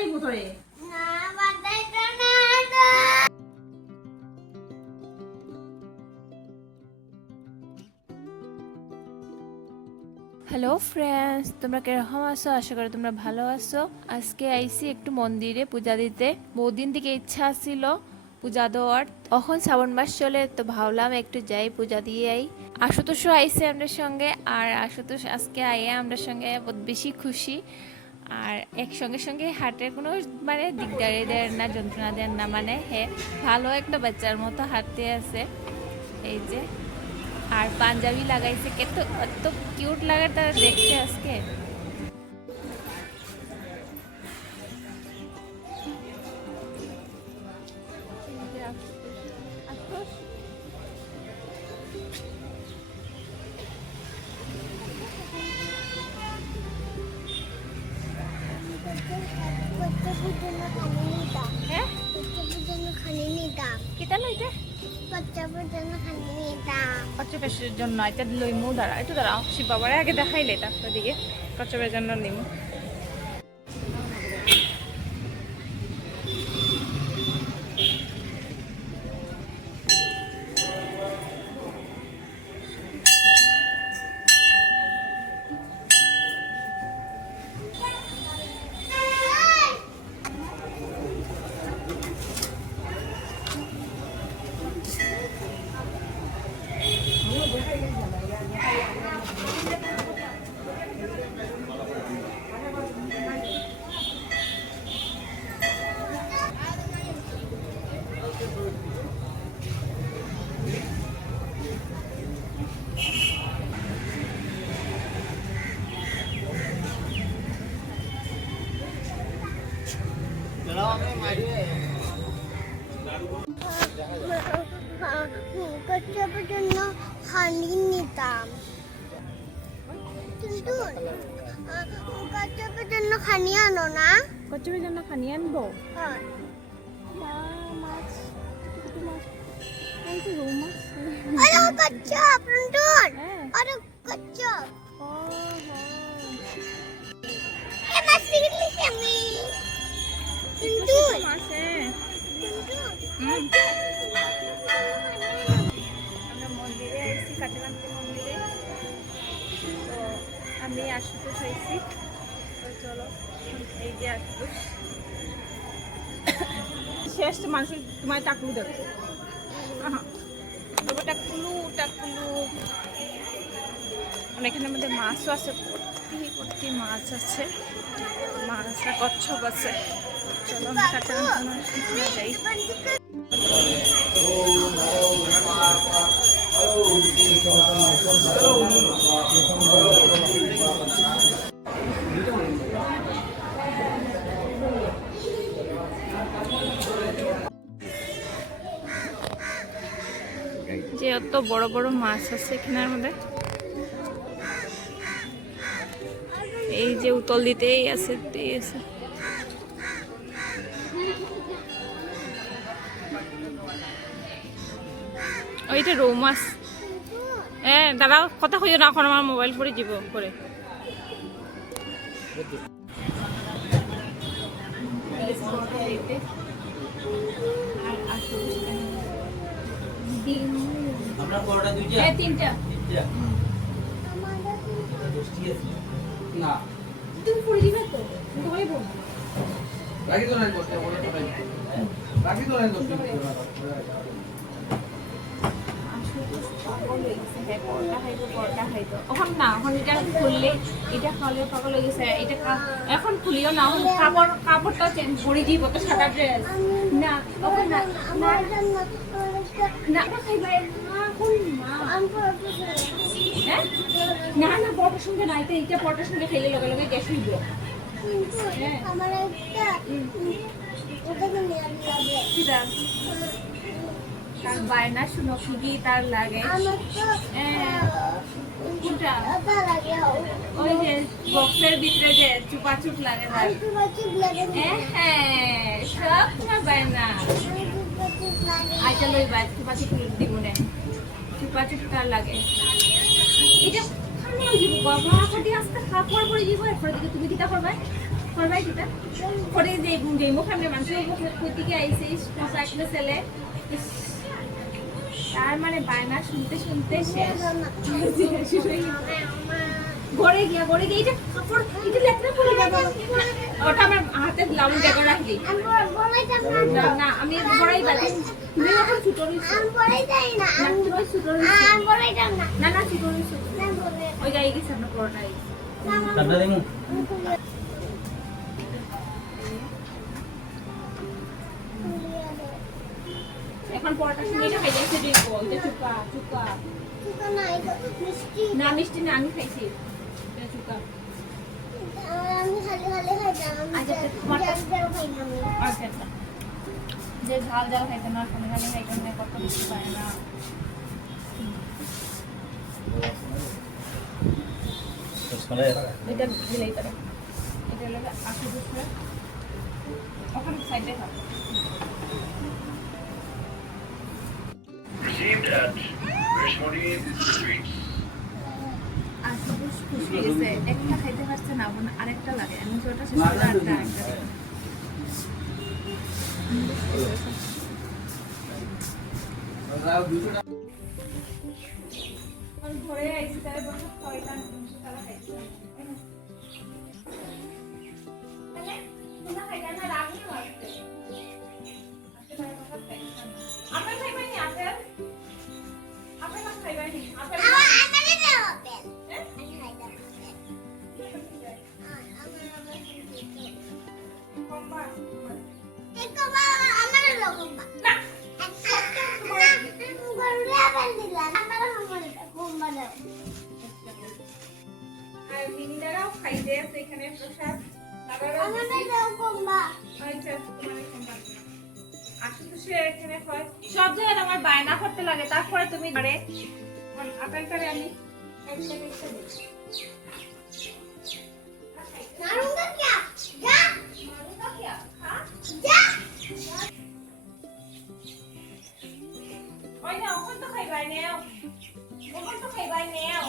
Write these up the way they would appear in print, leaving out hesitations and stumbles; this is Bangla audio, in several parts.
বাতাই ভিতরে না বাতাইতো না হ্যালো ফ্রেন্ডস, তোমরা কিরকম আছো? আশা করি তোমরা ভালো আছো। আজকে আইসি একটু মন্দিরে পূজা দিতে। বহুদিন থেকে ইচ্ছা ছিল পূজা দেওয়ার। এখন শ্রাবণ মাস চলে, তো ভাবলাম একটু যাই পূজা দিয়ে আই। আশুতোষ আইসে আমাদের সঙ্গে, আর আশুতোষ আজকে আইয়া আমরা সঙ্গে বহুত বেশি খুশি। আর একসঙ্গে সঙ্গে হার্টের কোনো মানে দিকদারি দেয় না, যন্ত্রণা দেয় না, মানে হ্যাঁ ভালো একটা বাচ্চার মতো হাঁটতে আছে। এই যে আর পাঞ্জাবি লাগাইছে, কত এত কিউট লাগে তারা দেখতে আজকে। হ্যাঁ খালি নিতাম কিতা লইতে বাচ্চাদের জন্য খালি নিতাম কচ্ছপের জন্য এটা লইমু। দাঁড়া একটু দাঁড়াও, শিব বাবারে আগে দেখাইলে তারপর দিকে কচ্ছপের জন্য নিমু। বাচ্চাদের জন্য খালি নিতাম কিন্তু বাচ্চাদের জন্য খানি আনো না কচ্ছপের জন্য খানি আনবো। হ্যাঁ মাছ মাছ রৌ মাছ। আরে কচ্ছপ রুন্টুন হ্যাঁ আরে কচ্ছপ ও এ মাছ দিলি আমি রুন্টুন মাছ। আমরা মন্দিরে আইছি, কাটাকান্তি মন্দিরে। তো আমি আশুতোষ আইছি। তো চলো, এই যে আশুতোষ শেষ মানুষ তোমার টাকলু দেখো টাকুলু টাকুলু। এখানের মধ্যে মাছও আছে, ভর্তি ভর্তি মাছ আছে, মাছ আর কচ্ছপ আছে। চলো আমি কাটাকান্তি যাই। যে অত বড় বড় মাছ আছে এখানের মধ্যে, এই যে উতল দিতেই আছে দিতেই আছে। ওইটা রৌ মাছ। হ্যাঁ দাদা কথা কইও না, এখন আমার মোবাইল পরে যাব করে। আমরা কোনটা দুইটা তিনটা না তুমি পরে দিবে তো তোমায় বলবো। রাখি তো নাই করতে বলে তো নাই রাখি তো নাই করতে এখন খুলিও না, কাপড়টা চেঞ্জ করে দিব তো সাদা ড্রেস না। ওকে না আমার জন্য না খাইবা এখন না। হ্যাঁ না না পরটার সঙ্গে নাইতে এইটা পরটার সঙ্গে খেলে লগে লগে গ্যাস হইব। আমার একটা ওটা নিয়ে যাবে তার বায়না শুনো কি তার লাগে। আমার তো কোনটা ওটা লাগে ওই যে বক্সের ভিতরে যে চুপাচুপ লাগে তার। চুপ লাগে হ্যাঁ সব তোমার বায়না। চুপ লাগে আইটা লই বাই চুপাচুপ দিব না, চুপাচুপ তার লাগে। এটা খালি দিব বাবা খাটি আস্তে খাওয়ার পরে দিব। এরপরে দিকে তুমি কিটা করবে? করবাই কিটা করে যে ডেমো সামনে মানুষের প্রতিকে আইছিস পোশাক ছেলে তার মানে বায়না শুনতে শুনতে শেষ ঘরে গিয়া এটা কাপড় এটা লেখনা পরে যাবো ওটা আমার হাতে ব্লাউজ দেখো রাখি আমি বলাইতাম না না আমি পড়াই বাকি তুমি এখন ছুটো নিছো আমি বলাইতাই না তুমি ছুটো আমি বলাইতাম না না না ছুটো নিছো না বলে ওই গাই গেছে আপনার পড়াটাই ঠান্ডা দিমু এখন পড়াটা শুনে এটা খাই যাচ্ছে যে বল যে চুকা চুকা তুই না এটা মিষ্টি না মিষ্টি না আমি খাইছি এটা চুকা আমি খালি খালি খাইতাম আমি আচ্ছা, তোমার- জাল জাল খাইতাম আচ্ছা আচ্ছা যে ঝাল ঝাল খাইতে না খালি খালি খাইতে না কত কিছু পায় না এটা দিলেই পারে এটা লাগে আশি বছর ওখানে সাইডে থাকো Received at Rishmodi Streets. আশি বছর খুশি গেছে একটা খাইতে পারছে না বোন আরেকটা লাগে আমি ওটা শেষ করে আরেকটা ঘরে আইসি তারে বসে ছয়টা তারা খাইছে তোমরা খাইতে না রাখি মারতে আপেল খাইবানি আপেল আপেল খাইবানি আপেল আমারে দাও আপেল আমি খাইতাম কম্বা এক বাবা আমারে দাও বাবা না গরুরে আপেল দিলাম আমারে কোম্বা দাও আর মিনিদারাও খাইতে আছে এখানে প্রসাদ তারাও আমারে দাও কোম্বা আচ্ছা তোমার কম্বা আশুতোষে এখানে হয় সব জায়গায় আমার বায়না করতে লাগে তারপরে তুমি ধরে আপেলটারে আমি একটা একটা দিই নারুঙ্গা क्या যা মারুঙ্গা क्या হ্যাঁ যা ওই না ওখান তো খাইবাই নেও ওখান তো খাইবাই নেও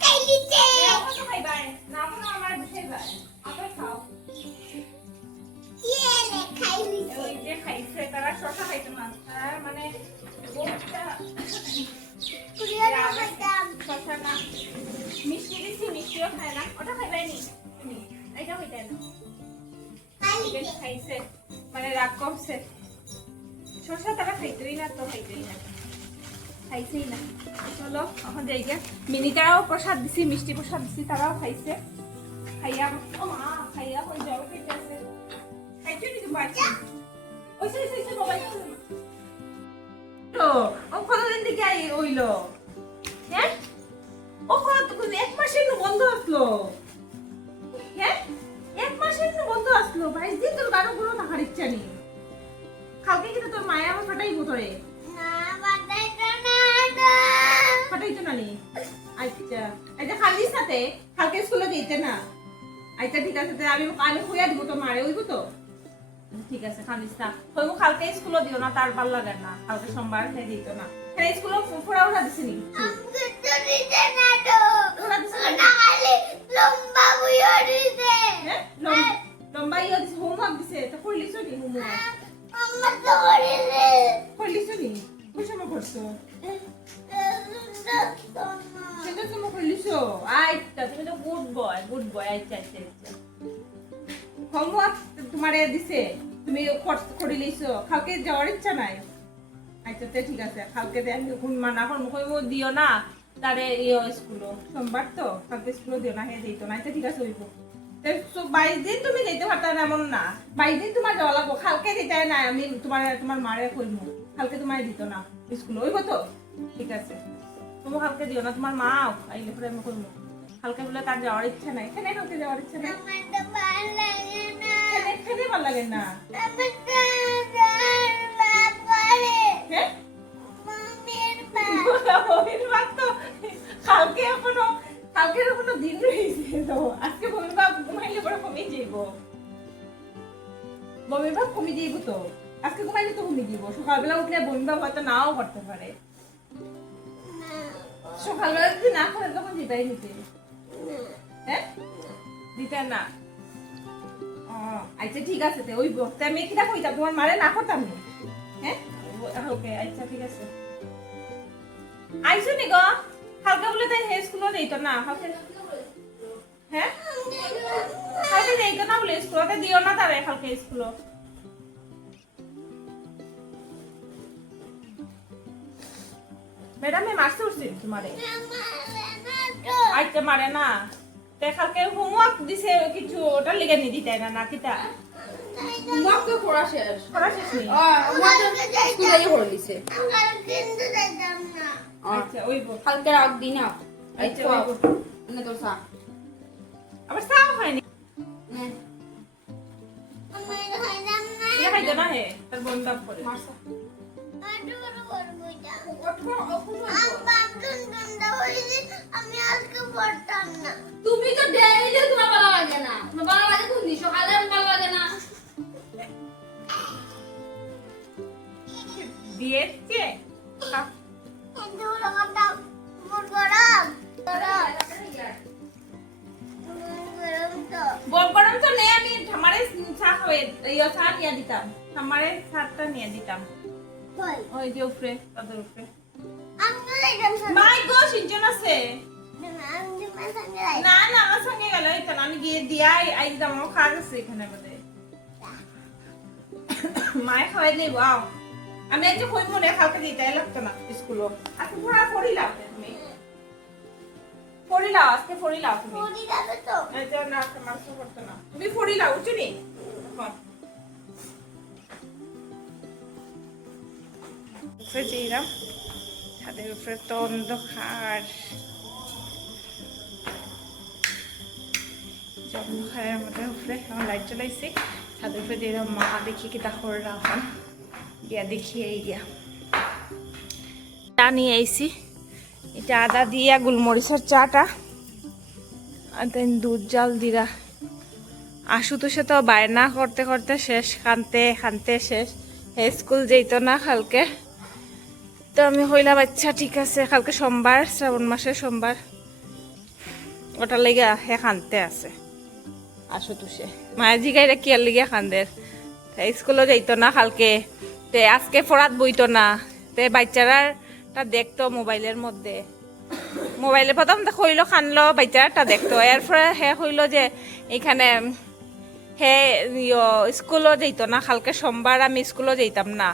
খাইলিতে ওখান তো খাইবাই না আপনি আমার খাইবাই আপেল খাও ইয়েলে খাইলিতে ওই যে খাইছে তারা শশা খাইতে না তার মানে বহুতটা কুড়িয়া খাইতাম শশা না মিষ্টি দিচ্ছি মিষ্টিও খায় না ওটা খাইবাই নি তুমি এইটা হইতে না খাইলিতে এটা খাইছে মানে রাগ করছে শশা তারা খাইতেই না তো খাইতেই না খাইছেই না চলো এখন যাইগে মিনিটারাও প্রসাদ দিছি মিষ্টি প্রসাদ দিছি তারাও খাইছে খাইয়া ও মা খাইয়া হয়ে যাবে খাইতে আছে খাইছো নি তুমি বাচ্চা ওই সে মোবাইল তো ও কতদিন থেকে হইলো হ্যাঁ ও কত এক মাসের বন্ধ আসলো হ্যাঁ এক মাসের বন্ধ আসলো 22 দিন তোর গাড়ো গুলো থাকার ইচ্ছা নেই কালকে কিন্তু তোর মায়া আমার ফাটাইবো তোরে না বাদাইতো না ফাটাইতো না নি আচ্ছা আচ্ছা খালি সাথে কালকে স্কুলে যেতে না আচ্ছা ঠিক আছে আমি আমি খুইয়া দিব তো মারে হইব তো ঠিক আছে খালিস না হইব কালকে স্কুলে দিও না তার ভাল লাগে না কালকে সোমবার খাই দিত না এখানে স্কুলে ফুফুরা উঠা দিছিনি আমাকে তো দিতে না তো উঠা দিছে না খালি লম্বা বুইও দিতে হ্যাঁ লম্বা ইয়ে দিছে হোমওয়ার্ক দিছে তো কইলিছো নি হোমওয়ার্ক আমার তো করিলে কইলিছো নি কোন সময় করছো সেটা তুমি কইলিছো আচ্ছা তুমি তো গুড বয় আচ্ছা আচ্ছা আচ্ছা হোমওয়ার্ক তোমারে দিছে তুমি করে লইছো কালকে যাওয়ার ইচ্ছা নাই আচ্ছা তো ঠিক আছে কালকে আমি মানা করবো কইবো দিও না তারে ইয়ে স্কুলও সোমবার তো কালকে স্কুলও দিও না হে দিত না আচ্ছা ঠিক আছে হইব 22 দিন তুমি যেতে পারতা না এমন না 22 দিন তোমার যাওয়া লাগবো কালকে দিতে না আমি তোমার মারে কইবো কালকে তোমার দিত না স্কুল হইব তো ঠিক আছে তুমি কালকে দিও না তোমার মা আইলে পরে আমি কইবো কালকে বলে তার যাওয়ার ইচ্ছা নাই কেন কালকে যাওয়ার ইচ্ছা নাই আমার তো ভালো লাগে না খেতে ভালো লাগে না আমার তো বাবারে হ্যাঁ মামের বাবা বমির ভাত তো কালকে এখনো দিন রয়েছে তো আজকে বমির ভাত ঘুমাইলে পরে কমে যাইব বমির ভাত কমে যাইব তো আজকে ঘুমাইলে তো কমে যাইব সকালবেলা উঠলে বমির ভাত হয়তো নাও করতে পারে সকালবেলা যদি না করে তখন যেটাই নিতে হ্যাঁ দিতে না ও আচ্ছা ঠিক আছে তে ওই বক্তে আমি কিটা কইতাম তোমার মারে না করতাম নি হ্যাঁ ওকে আচ্ছা ঠিক আছে আইছো নি গো কালকে বলে তাই হে স্কুলে দেইতো না কালকে হ্যাঁ কালকে দেইতো না বলে স্কুলে দিও না তারে কালকে স্কুলে ম্যাডাম মারছে উঠছি তোমারে আইতে মারে না তে কালকে হোমওয়ার্ক দিছে কিছু ওটা লিখে নি দিতে না না কিটা হোমওয়ার্ক তো করা শেষ করা শেষ নেই স্কুলে করে দিছে আমার কিন্তু যাইতাম না আচ্ছা ওই বল কালকে রাত দিন না আচ্ছা ওই বল না তোর সা আবার সাও হয়নি আমি খাইতাম না এটা খাইতো না হে তার বন্ধ করে মারসা আটু করে করবো এটা ওঠো বাথরুম বন্ধ হইলে আমি আজকে পড়তাম না তুমি তো ডেইলি তোমার ভালো লাগে না তোমার ভালো লাগে তুমি সকালে ভালো লাগে না দিয়েছে কিন্তু লাগাটা মোর গরম গরম তো গরম তো নেই আমি আমারে চা খাওয়ে ইয়া চা নিয়ে দিতাম আমারে চাটা নিয়ে দিতাম কই ওই যে উপরে তাদের উপরে আমি তো যাইতাম না মাই গো সিনজন আছে আমি তোমার সঙ্গে যাই না না আমার সঙ্গে গেল এই তো আমি গিয়ে দিয়াই আই দিতাম আমার খাওয়া গেছে এখানে বোধে মায়ে খাওয়াই নেব আও আমি আজকে কই মনে কালকে দিতে লাগতো না স্কুলে আজকে পুরা পড়িলাম তুমি পড়িলাও আজকে পড়িলাও তুমি পড়ি যাবে তো এই যে না তোমার তো করতে না তুমি পড়িলাও উঠুনি উপরে যেইরাম ছাদের উপরে তো অন্ধকার অন্ধকারের মধ্যে উপরে আমার লাইট জ্বলাইছি ছাদের উপরে যেইরাম মা দেখি কি তা কররা এখন গিয়া দেখি এই গিয়া চা নিয়ে আইছি এটা আদা দিয়া গোলমরিচের চাটা আর দেন দুধ জাল দিরা আশুতোষে তো বায়না করতে করতে শেষ কানতে কানতে শেষ হে স্কুল যেত না কালকে তো আমি হইলাম আচ্ছা ঠিক আছে কালকে সোমবার শ্রাবণ মাসের সোমবার ওটার লেগে হে কানতে আছে আশুতোষে মায়ের জিগাইরা কি আর লেগে কান্দের স্কুলও যাইতো না কালকে তে আজকে পড়াত বইতো না তে বাচ্চারা দেখতো মোবাইলের মধ্যে মোবাইলে প্রথম হইলো খানলো বাচ্চাটা দেখতো এরপরে হে হইলো যে এখানে হে স্কুলও যাইতো না কালকে সোমবার আমি স্কুলও যাইতাম না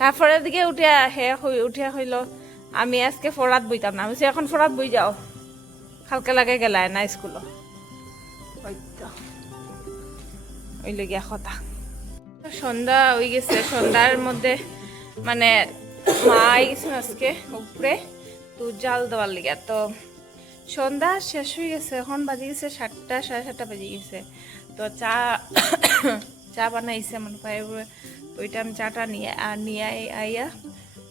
তারপরে দিকে উঠিয়া হইল আমি আজকে ফরাত বইতাম না আমি এখন ফরাত বই যাও কালকে লাগে গেলায় না স্কুলও হয়তো ওই লগিয়া কথা সন্ধ্যা হয়ে গেছে সন্ধ্যার মধ্যে মানে মা গেছে আজকে উপরে দুধ জাল দেওয়ার লিগে তো সন্ধ্যা শেষ হয়ে গেছে এখন বাজে গেছে 7টা 7:30 বাজে গেছে তো চা বানাইছে মনে পাই ওইটা আমি চাটা নিয়ে আইয়া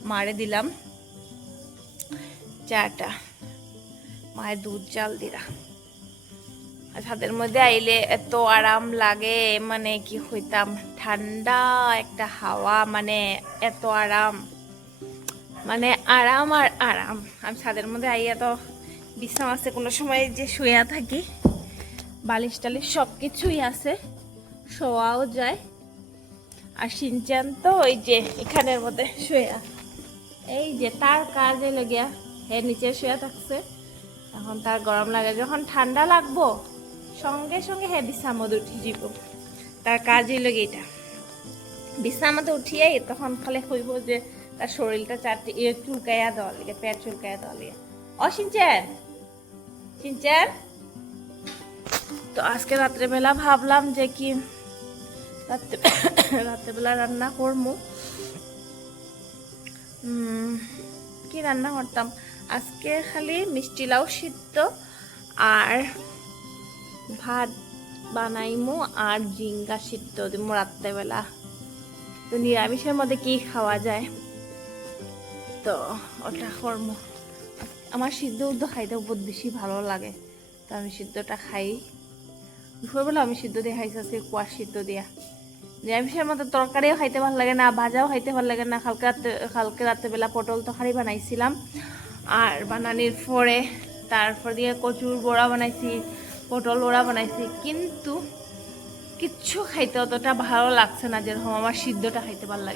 মারে দিলাম চাটা মায়ের দুধ জাল দিলা আর ছাদের মধ্যে আইলে এত আরাম লাগে মানে কি হইতাম ঠান্ডা একটা হাওয়া মানে এত আরাম মানে আরাম আর আরাম আমি ছাদের মধ্যে আইয়া তো বিশ্রাম আছে কোনো সময় যে শুয়ে থাকি বালিশ টালিশ সব কিছুই আছে শোয়াও যায় আর সিনচান তো ওই যে এখানের মধ্যে শুয়ে এই যে তার কাজে লগিয়া হে নিচে শুয়ে থাকছে এখন তার গরম লাগে যখন ঠান্ডা লাগবো সঙ্গে সঙ্গে হে বিশ্রামত উঠি যাব তার কাজই লগে এটা বিশ্রামত উঠিয়ে তখন খালি হইব যে তার শরীরটা চারটি চুলকাইয়া দেওয়া লাগে পেট চুলকাইয়া দেওয়া লাগে সিনচান সিনচান তো আজকে রাত্রেবেলা ভাবলাম যে কি রাত্রেবেলা রান্না করবো কি রান্না করতাম আজকে খালি মিষ্টি লাউ সিদ্ধ আর ভাত বানাইমু আর জিঙ্গা সিদ্ধ দিমু রাত্রেবেলা তো নিরামিষের মধ্যে কি খাওয়া যায় তো ওটা করবো আমার সিদ্ধ উদ্ধ খাইতে বহুত বেশি ভালো লাগে তো আমি সিদ্ধটা খাই দুপুরবেলা আমি সিদ্ধ দিয়ে খাইছি আজকে কুয়ার সিদ্ধ দিয়া নিরামিষের মধ্যে তরকারিও খাইতে ভালো লাগে না ভাজাও খাইতে ভালো লাগে না কালকে রাত্রেবেলা পটল তরকারি বানাইছিলাম আর বানানির পরে তারপর দিয়ে কচুর বড়া বানাইছি পটল ওরা বানাইছে, কিন্তু কিচ্ছু খাইতে অতটা ভালো লাগছে না যেরকম আমার সিদ্ধটা খাইতে ভালো লাগে।